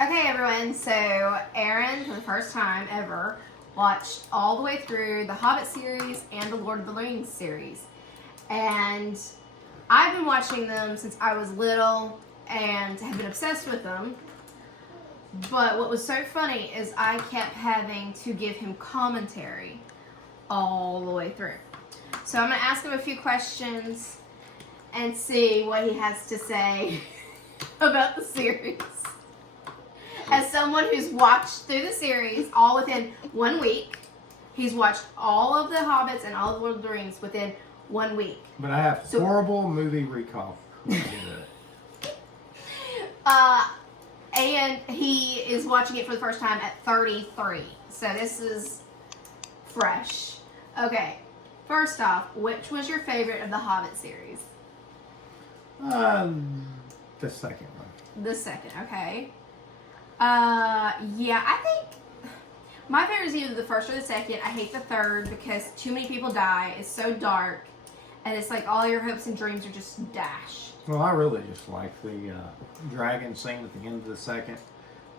Okay, everyone, so Aaron, for the first time ever, watched all the way through the Hobbit series and the Lord of the Rings series. And I've been watching them since I was little and have been obsessed with them. But what was so funny is I kept having to give him commentary all the way through. So I'm going to ask him a few questions and see what he has to say about the series. As someone who's watched through the series all within 1 week, he's watched all of the Hobbits and all of the Lord of the Rings within 1 week. But I have horrible movie recall. And he is watching it for the first time at 33. So this is fresh. Okay, first off, which was your favorite of the Hobbit series? The second one. The second, okay. Yeah, I think my favorite is either the first or the second. I hate the third because too many people die. It's so dark, and it's like all your hopes and dreams are just dashed. Well, I really just like the dragon scene at the end of the second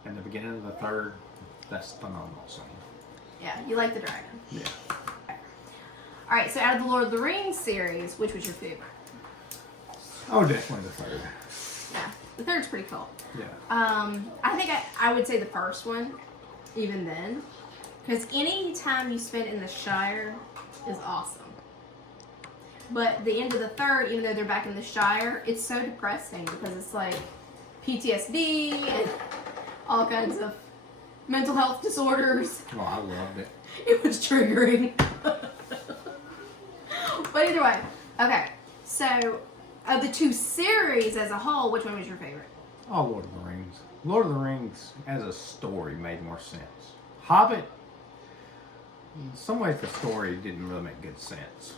and the beginning of the third. That's phenomenal scene. Yeah, you like the dragon. Yeah. Okay. All right, so out of the Lord of the Rings series, which was your favorite? Oh, definitely the third. Yeah, the third's pretty cool. Yeah. I think I would say the first one, even then, because any time you spend in the Shire is awesome. But the end of the third, even though they're back in the Shire, it's so depressing because it's like PTSD and all kinds of mental health disorders. Well, I loved it. It was triggering. But either way, okay. So, of the two series as a whole, which one was your favorite? Oh, Lord of the Rings. Lord of the Rings as a story made more sense. Hobbit, in some ways the story didn't really make good sense.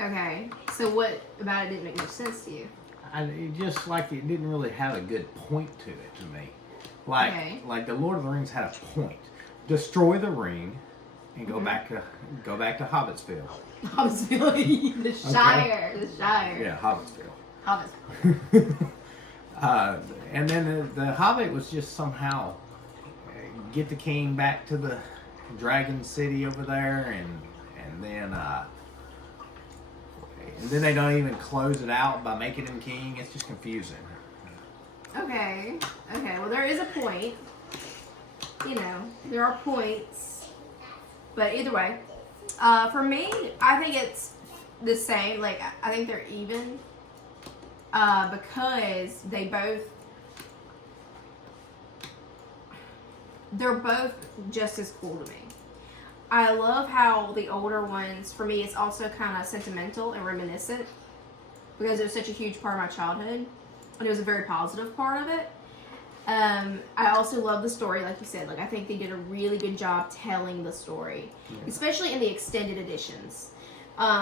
Okay, so what about it didn't make much sense to you? It just like it didn't really have a good point to it to me. Like the Lord of the Rings had a point. Destroy the ring and go back to Hobbitsville. Hobbitsville, the Shire, the Shire. Yeah, Hobbitsville. Hobbitsville. And then the Hobbit was just somehow get the king back to the Dragon City over there, and then they don't even close it out by making him king. It's just confusing. Okay. Well, there is a point. You know, there are points. But either way, for me, I think it's the same. Like, I think they're even. Because they're both just as cool to me. I love how the older ones, for me, it's also kind of sentimental and reminiscent because it was such a huge part of my childhood, and it was a very positive part of it. I also love the story, like you said. Like, I think they did a really good job telling the story, especially in the extended editions.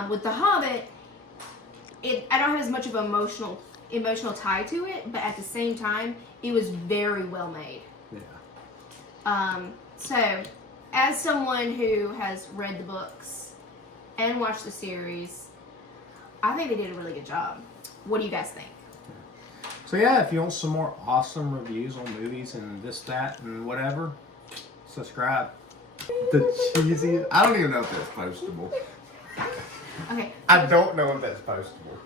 With The Hobbit, I don't have as much of an emotional tie to it, but at the same time, it was very well made. Yeah. So, as someone who has read the books and watched the series, I think they did a really good job. What do you guys think? So yeah, if you want some more awesome reviews on movies and this, that, and whatever, subscribe. The cheesy. I don't even know if that's postable. Okay. I don't know if that's postable.